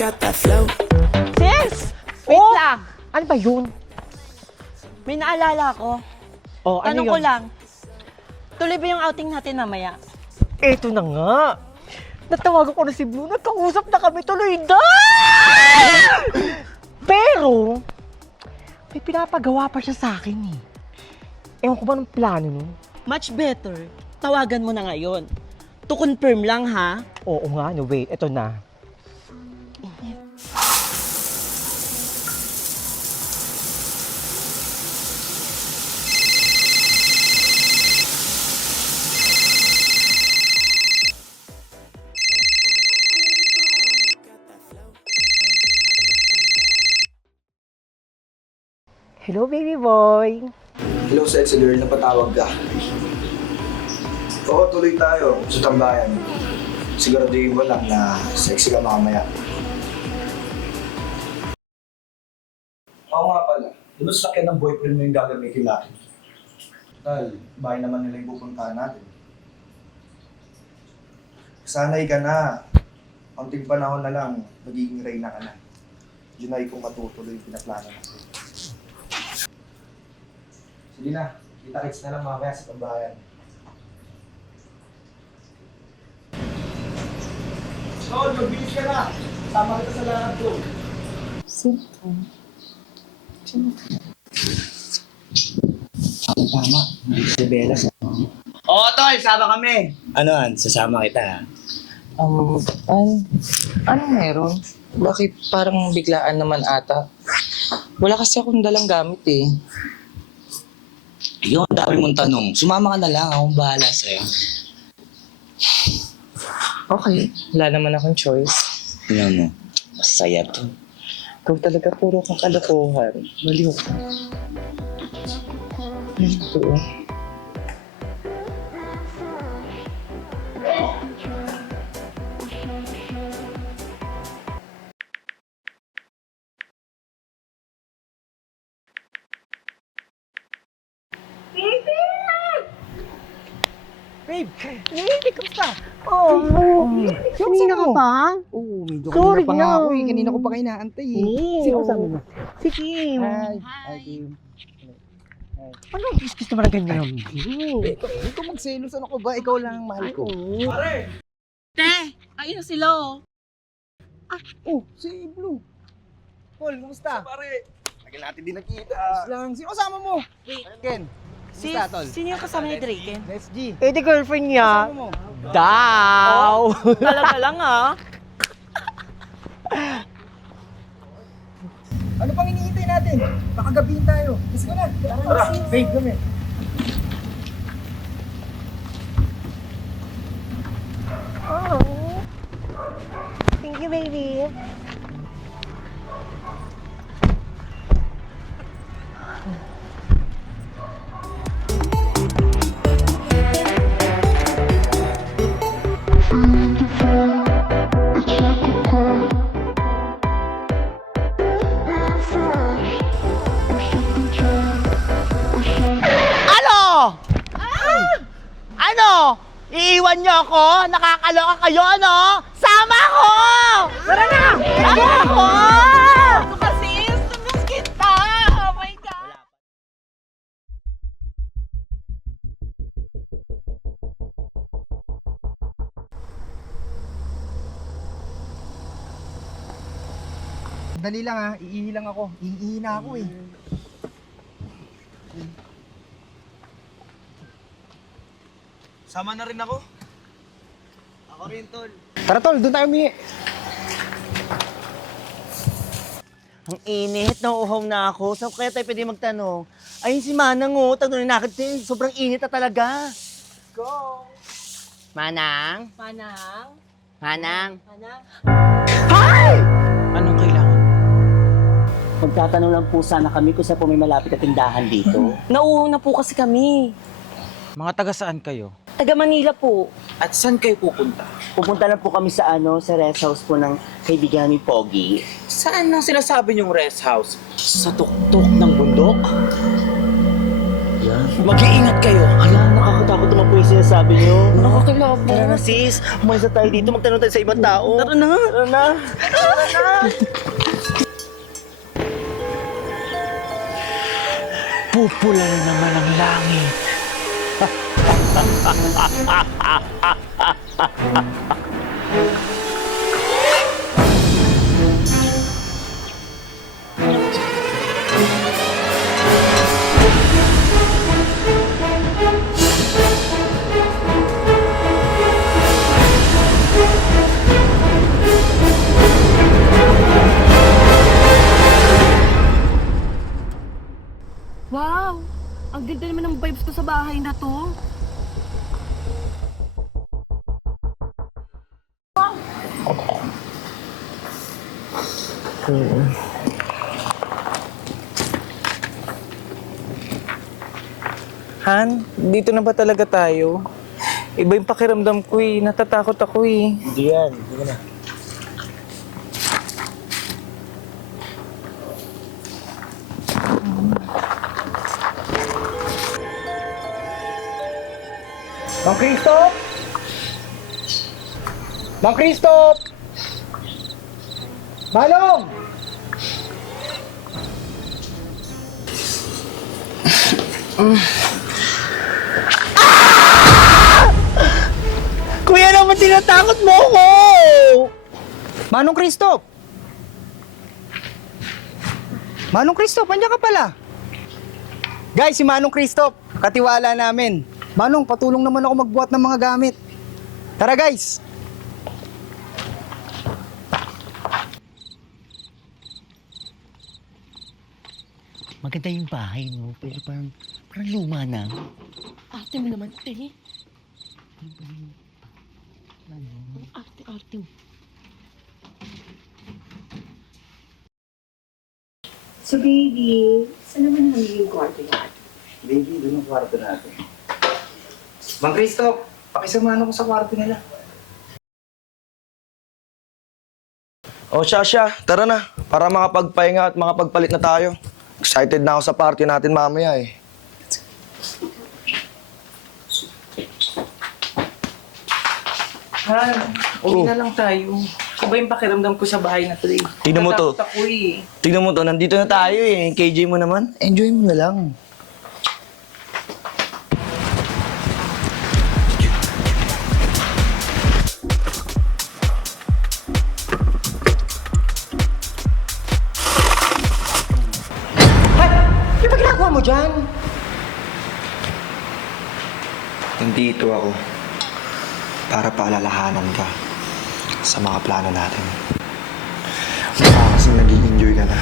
got that flow. Sis! Wait lang. Ano ba yun? May naalala ko. Oh, ano Tanong yun? ko lang. Tuloy ba yung outing natin mamaya? Eto na nga. Natawagan ko na si Blue. Nagkausap na kami tuloy na! Pero, may pinapagawa pa siya sa akin eh. Ewan ko ba ng plano nun? Much better. Tawagan mo na ngayon. To confirm lang ha. Oo nga, no, wait. Eto na. Hello, baby boy. Hello, sexy girl. Napatawag ka. Oo, tuloy tayo sa tambayan. Siguraduhin mo lang na sexy ka mamaya. Oo nga pala. Ano sa akin ng boyfriend mo yung gagamitin natin? Tal, bahay naman nila yung pupuntahan natin. Sanay ka na. Konting panahon na lang, magiging reyna ka na. Yun ay kung matutuloy yung pinaplano natin. Sige na, kita-kits na lang mamaya sa tambayan. Tol, magbilis ka na! Tama kita sa lahat ko. Tama. Si Bella sa... Oo, tol, sama kami. Ano, sasama kita. Ano meron? Bakit parang biglaan naman ata? Wala kasi akong dalang gamit eh. Yung ang dami mong tanong. Sumama ka na lang, akong bahala sa'yo. Okay, wala naman akong choice. Tingnan mo, masaya to. Ikaw talaga puro kang kalokohan. Baliw ka. Ito oh. Babe, hindi kamusta? Oh, kanina ka pa? Oo, medyo Sorry kanina pa nga na. ako eh. Kanina ko pa kayo inaantay eh. Sino kasama mo? Si Kim. Hi. Hi, Kim. Ano ang kiss naman na ganyan? Ikaw magselos, ano ko ba? Ikaw lang ang mahal ko. Te! Ayun na sila oh. Oh, si Blue. Paul, kumusta? Pare, tagal natin din nakita. Lang, sino kasama mo? Wait. Ken. Si, Kumusta, tol? sino yung kasama ni Draken? Let's G. Eh, di girlfriend niya. Kasama mo? Daw! Talaga lang ah. Ano pang iniintay natin? Baka gabihin tayo. Let's go na. Tara, babe, kami. Oh. Thank you, baby. Ano? Ano? Iiwan niyo ako? Nakakaloka kayo, ano? Sama ko! Tara na! Sama ko! Ano kasi? Namiss kita! Oh my God! Dali lang ha, iihi lang ako. Iihi na ako eh. Sama na rin ako. Ako rin, tol. Tara tol, doon tayo umihi. Ang init, nauuhaw na ako. Saan kaya tayo pwede magtanong? Ayun si Manang, oh. Tanongin natin, sobrang init na talaga. Go! Manang? Manang? Manang? Manang? Anong kailangan? Magtatanong lang po sana kami kung saan po may malapit na tindahan dito. Nauuhaw na po kasi kami. Mga taga saan kayo? Taga Manila po. At saan kayo pupunta? Pupunta lang po kami sa sa rest house po ng kaibigan ni Pogi. Saan ang sinasabi niyong rest house? Sa tuktok ng bundok? Yan. Mag-iingat kayo. Hala, nakakatakot naman po yung sinasabi sabi niyo? Nakakilabot. Tara na sis, umalis na tayo dito, magtanong tayo sa ibang tao. Tara na. Tara na. Pupula na naman ang langit. Wow! Ang ganda naman ng vibes ko sa bahay na to. Han, dito na ba talaga tayo? Iba yung pakiramdam ko eh. Natatakot ako eh. Hindi yan, hindi ka na. Mang Christoph! Mang Christoph! Manong! Kuya naman tinatakot mo ko! Manong Christoph! Manong Christoph, andiyan ka pala. Guys, si Manong Christoph, katiwala namin. Manong, patulong naman ako magbuhat ng mga gamit. Tara guys! Maganda yung bahay, no? Pero parang luma na. Ate mo naman, te. Arte-arte mo. So baby, saan naman namin yung kwarto niya? Baby, doon ang kwarto natin. Mang Christoph, pakisamahan ako sa kwarto nila. O Shasha, tara na. Para makapagpahinga at makapagpalit na tayo. Excited na ako sa party natin mamaya eh. Han, uwi na lang tayo. Iba yung pakiramdam ko sa bahay na to eh. Tingnan mo to. Natatakot ako eh. Tingnan mo to, nandito na tayo eh. KJ mo naman, enjoy mo na lang. Ano ba ginagawa mo dyan? Nandito ako para paalalahanan ka sa mga plano natin. Baka kasi nag-i-enjoy ka na.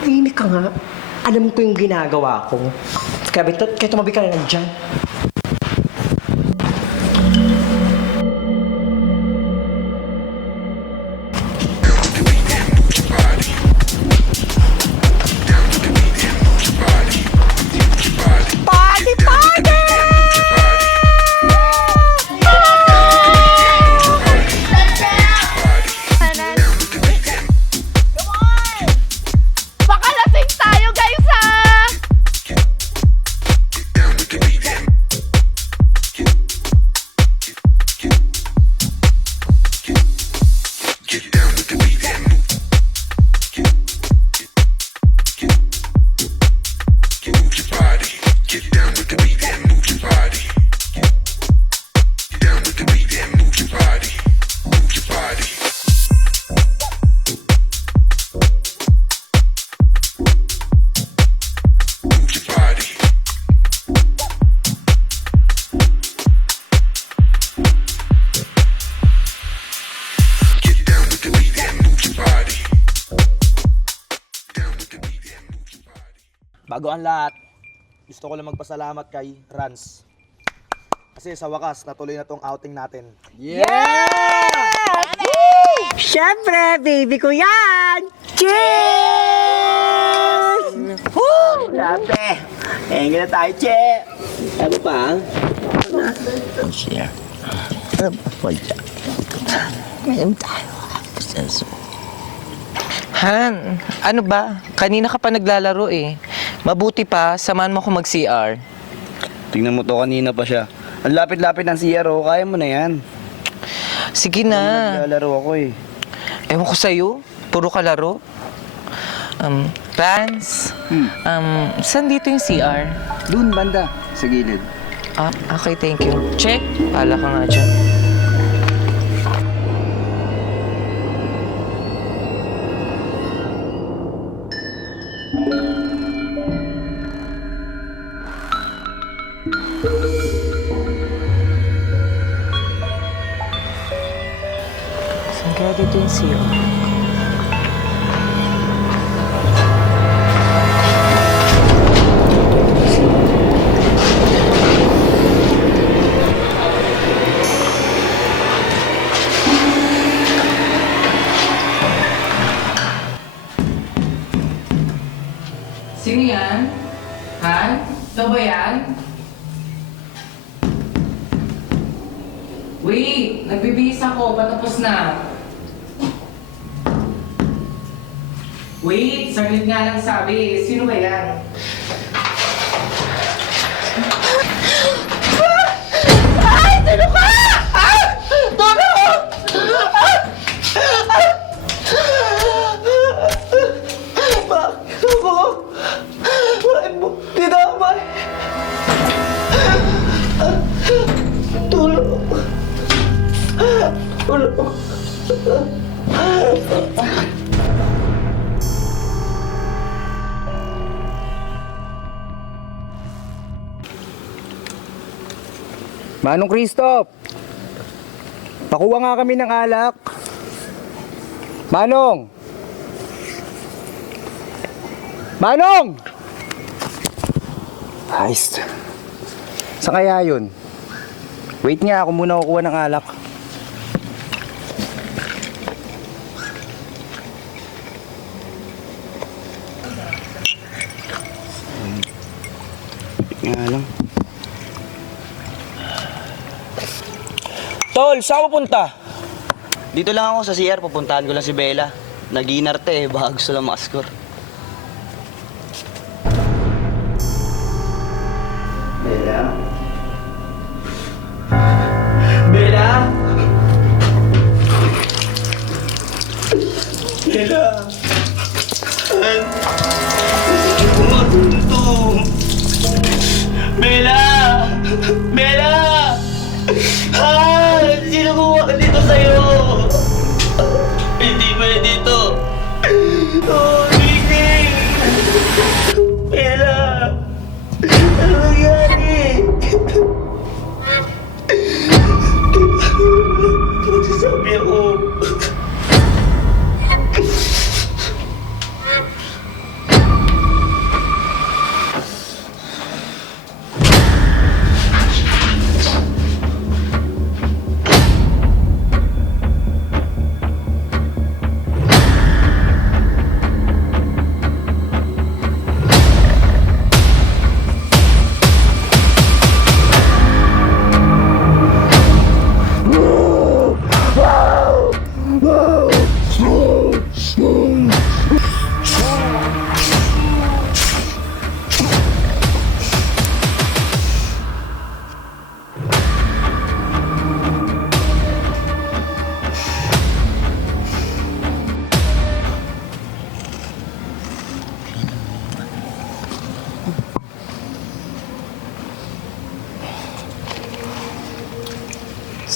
Tahimik ka nga. Alam ko yung ginagawa ko. Kaya tumabi ka na lang dyan. Pakalasing tayo, guys, ha! Bago ang lahat, gusto ko lang magpasalamat kay Rans. Kasi sa wakas, natuloy na tong outing natin. Siyempre, baby ko yan! Cheers! Woo! Grabe! Engi na tayo, Che! Ano pa? Share. Wala. Ngayon tayo. Han, ano ba? Kanina ka pa naglalaro eh. Mabuti pa, samahan mo ako mag-CR. Tingnan mo to, kanina pa siya. Ang lapit-lapit ng CR, oh. Kaya mo na yan. Sige na. Naglalaro ako eh. Ewan ko sa'yo. Puro ka laro. Vance, saan dito yung CR? Doon, banda. Sa gilid. Ah, okay, thank you. Check. Pala ka nga dyan. Saan kaya dito yung CR? Sino yan? Han? Ito ba yan? Wait! Nagbibihis ako. Patapos na. Wait! Saglit nga lang sabi. Sino ba yan? Ay! Sino ka? Ah! Tulong! Bakit ako? Bakit mo dinamay? Tulong! Tulong! Manong Christoph! Pakuha nga kami ng alak. Manong! Manong! Ayos. Saan kaya yun? Wait nga, ako muna kukuha ng alak. Nga lang. Tol, saan ka pupunta? Dito lang ako sa CR, pupuntahan ko lang si Bella. Nag-iinarte eh, baka gusto lang makascore. Bella? Bella? Bella? Pumatunto! Bella! Bella! Ah! Sino gumawa dito sa'yo? Hindi pwede dito. Oh, Nicky! Bella! Ano nangyari? Magsasabi ako.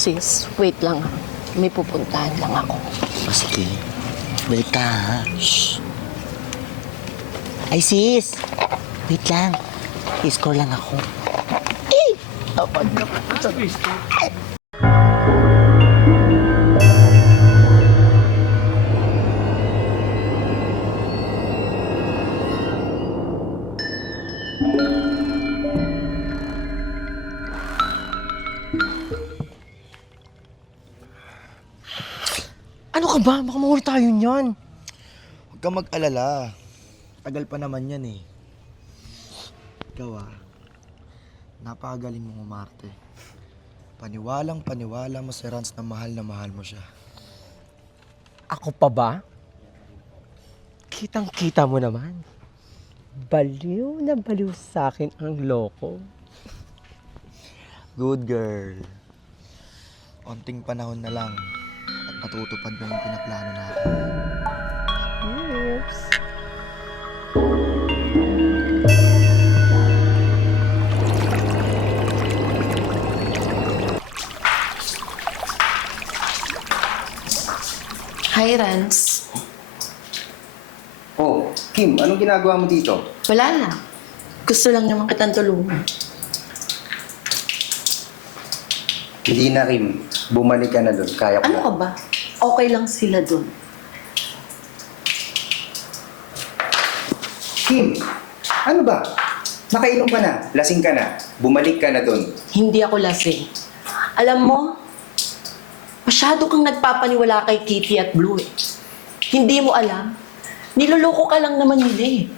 Sis, wait lang. May pupuntahan lang ako. Oh, sige. Balik ka, ha? Shh. Ay, sis! Wait lang. I-score lang ako. Eh! Tapad na po sa gusto. Ano ka ba? Baka mahuli tayo niyan. Huwag kang mag-alala. Tagal pa naman yan eh. Ikaw napakagaling mong umarte. Paniwalang paniwala mo si Rans na mahal mo siya. Ako pa ba? Kitang-kita mo naman. Baliw na baliw sa akin ang loko. Good girl. Onting panahon na lang at matutupad na yung pinaplano natin. Hi, Rans. Oh, Kim, anong ginagawa mo dito? Wala na. Gusto lang naman kitang tulungan. Hindi na, Kim. Bumalik ka na doon. Kaya ko Ano na. ka ba? Okay lang sila dun. Kim, ano ba? Nakainom ka na. Lasing ka na. Bumalik ka na doon. Hindi ako lasing. Alam mo, masyado kang nagpapaniwala kay Kitty at Blue eh. Hindi mo alam. Niloloko ka lang naman nila eh.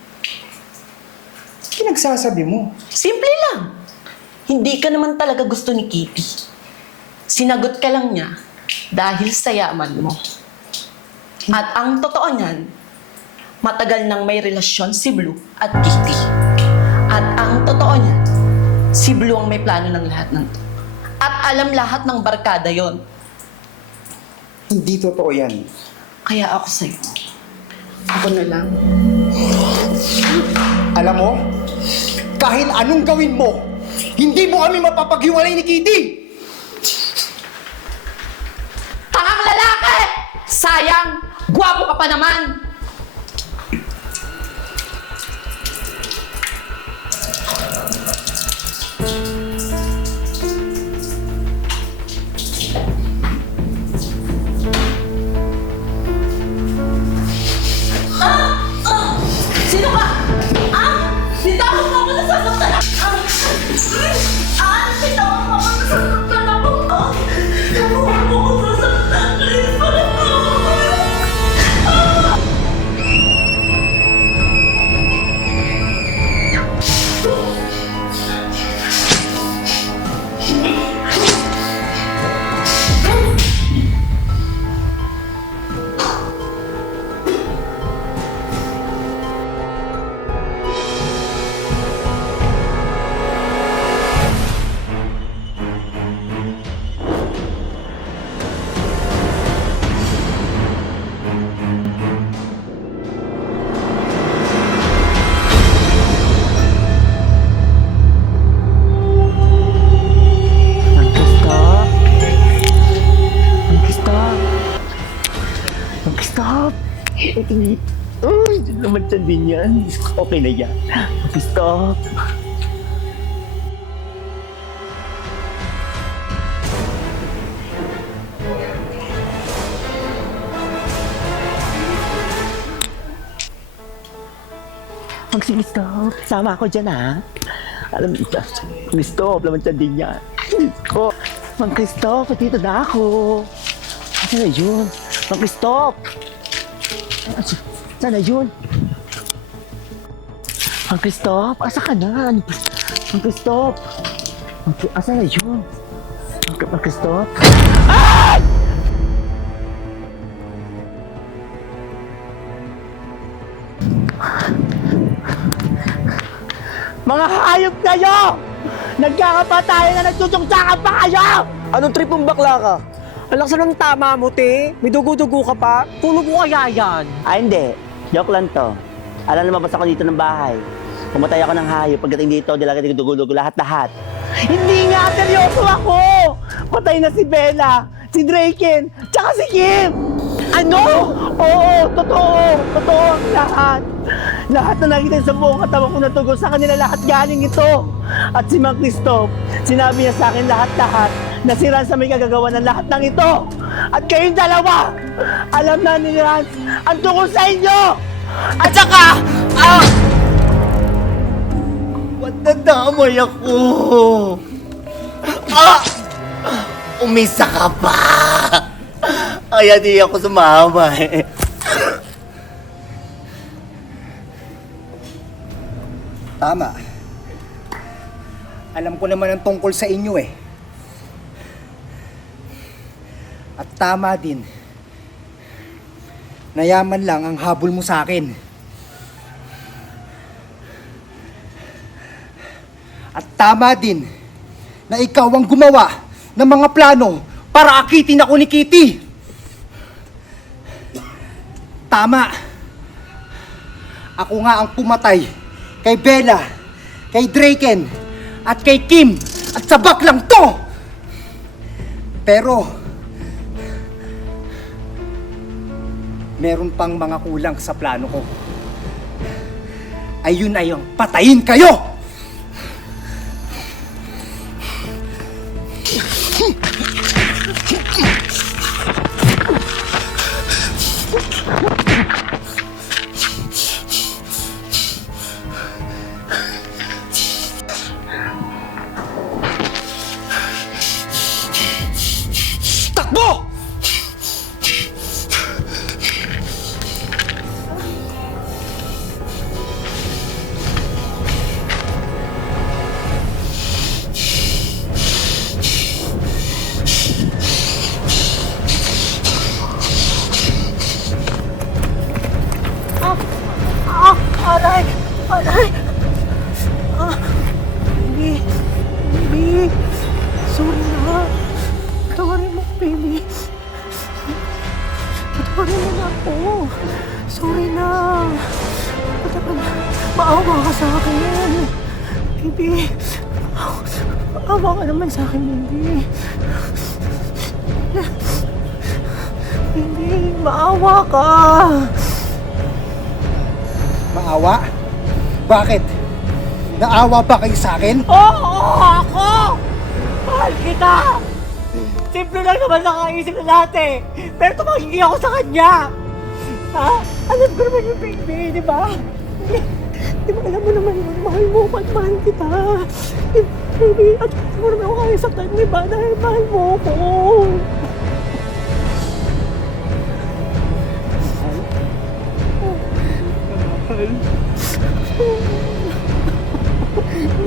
Pinagsasabi mo. Simple lang. Hindi ka naman talaga gusto ni Kitty. Sinagot ka lang niya dahil sa yaman mo. At ang totoo niyan, matagal nang may relasyon si Blue at Kitty. At ang totoo niyan, si Blue ang may plano ng lahat ng to. At alam lahat ng barkada yon. Hindi totoo yan. Kaya ako sa'yo. Ako na lang. Alam mo, kahit anong gawin mo, hindi mo kami mapapaghiwalay ni Kitty! Tangang lalaki! Sayang! Gwapo ka pa naman! Sino ka? Bitawan mo ako, nasasaktan ako! Bitawan mo ako, nasasaktan ako! Bitawan mo ako, nasasaktan! Please, parang ako! Stop! Uy, naman siya din yan. Okay na yan. Stop! Mag-stop. Sama ako dyan, ha? Alam mo, stop. Naman siya din yan. Stop. Mag-stop. Dito na ako. Saan na yun? Mag-stop! Saan na yun? Mag-stop! Asa ka na? Mag-stop! Asa na yun? Mag-stop! Ay! Mga hayop kayo! Nagkakapatayan na nagtutungsakan pa kayo! Anong tripong bakla ka? Ang lakas ng tama mo, te. May dugo-dugo ka pa. Tulog mo kaya yan. Hindi. Joke lang to. Alam lumabas ako dito ng bahay. Pumatay ako ng hayop. Pagdating dito, dilagay ko dugo-dugo lahat-lahat. Hindi nga, seryoso ako! Patay na si Bella, si Draken, tsaka si Kim! Ano? Oo, totoo! Totoo ang lahat! Lahat na nakita sa buong katawan ko natugo, sa kanila lahat galing ito! At si Mang Christoph, sinabi niya sa akin lahat-lahat na si Rans may kagagawa ng lahat ng ito! At kayong dalawa, alam na ni Rans ang tungkol sa inyo! At saka, Nadamay ako! Umisa ka pa! Kaya di ako sumama eh. Tama. Alam ko naman ang tungkol sa inyo eh. At tama din. Nayaman lang ang habol mo sa akin. At tama din na ikaw ang gumawa ng mga plano para akitin ako ni Kitty. Tama. Ako nga ang pumatay kay Bella, kay Draken, at kay Kim, at sabak lang to! Pero, meron pang mga kulang sa plano ko. Ayun ay ang patayin kayo! Takbo! Aray! Aray! Baby! Baby! Sorry na! Patawarin mo, baby! Patawarin mo na ako! Sorry na! Maawa ka sa akin! Baby! Maawa ka naman sa akin, baby! Baby! Maawa ka! Maawa? Bakit? Naawa ba kayo sa akin? Oo! Ako! Mahal kita! Simple lang naman nakaisip na lahat eh! Pero tumanggi ako sa kanya! Ha? Alam ko naman yung baby, di ba? Di ba alam mo naman yun? Mahal mo ko at mahal kita! Baby, at mo naman ako kaya saktan mo iba dahil mahal mo ko!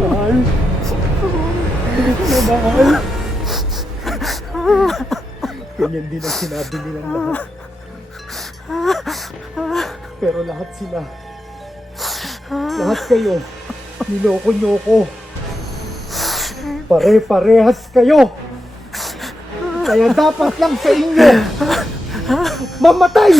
Mahal. Mahal. Ganyan din ang sinabi nilang lahat. Pero lahat sila, lahat kayo, niloko-nyo ko. Pare-parehas kayo. Kaya dapat lang sa inyo mamatay.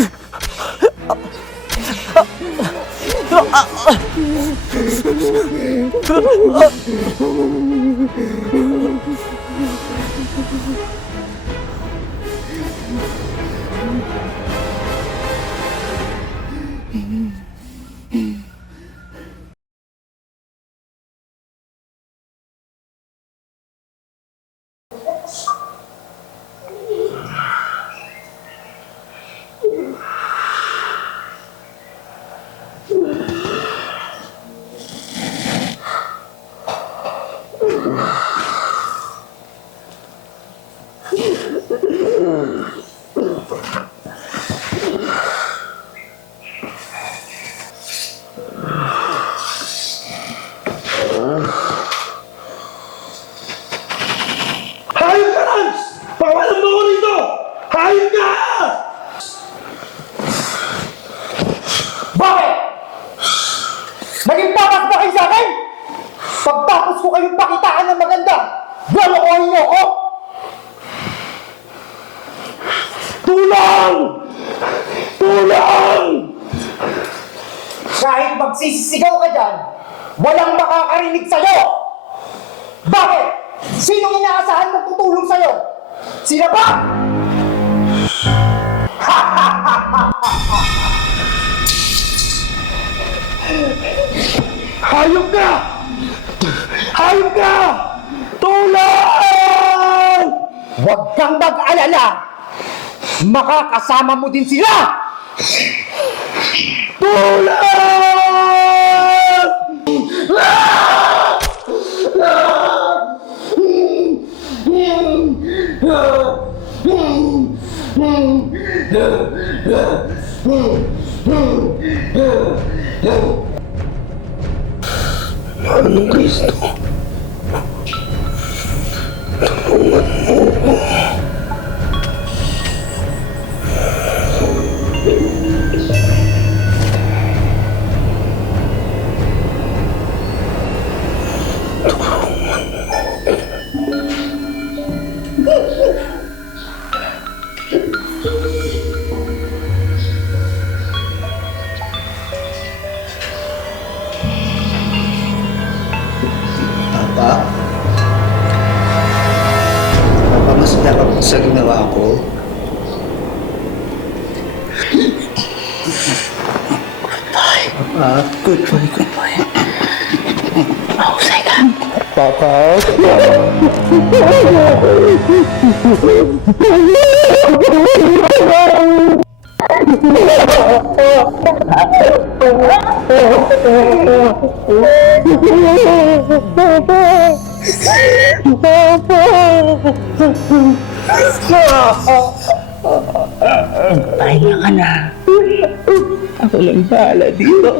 Hayop ka, Rans! Pawalan mo ko rito! Hayop ka! Bakit? Naging patas ba kayo sa akin? Pagtapos ko kayong pakitaan ng maganda, lalokohin niyo ako? Tulong! Tulong! Kahit magsisisigaw ka dyan, walang makakarinig sa'yo! Bakit? Sinong inaasahan mong tutulong sa'yo? Sila ba? Hayop ka! Hayop ka! Tulong! Huwag kang mag-alala! Makakasama mo din sila! Tulong! Manong Kristo, tulungan mo ko. Tulungan mo ko. pasensya ka po sa ginawa ko. Papa. Goodbye, goodbye. Mahusay ka. Papa. Pahinga ka na. Ako lang bahala dito.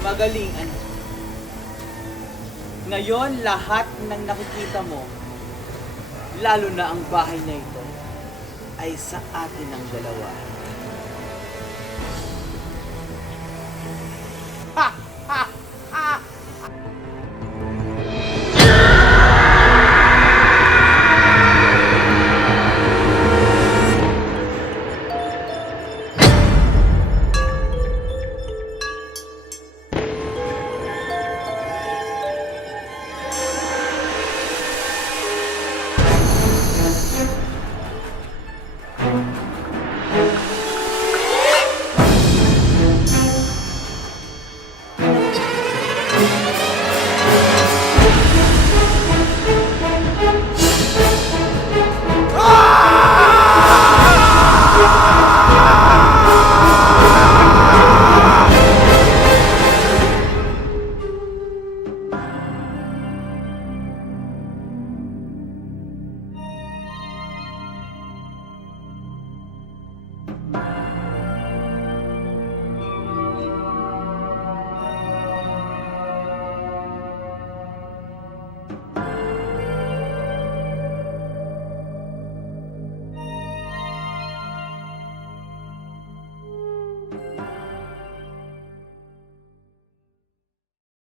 Magaling, anak. Ngayon, lahat ng nakikita mo, lalo na ang bahay na ito, ay sa atin ang dalawa.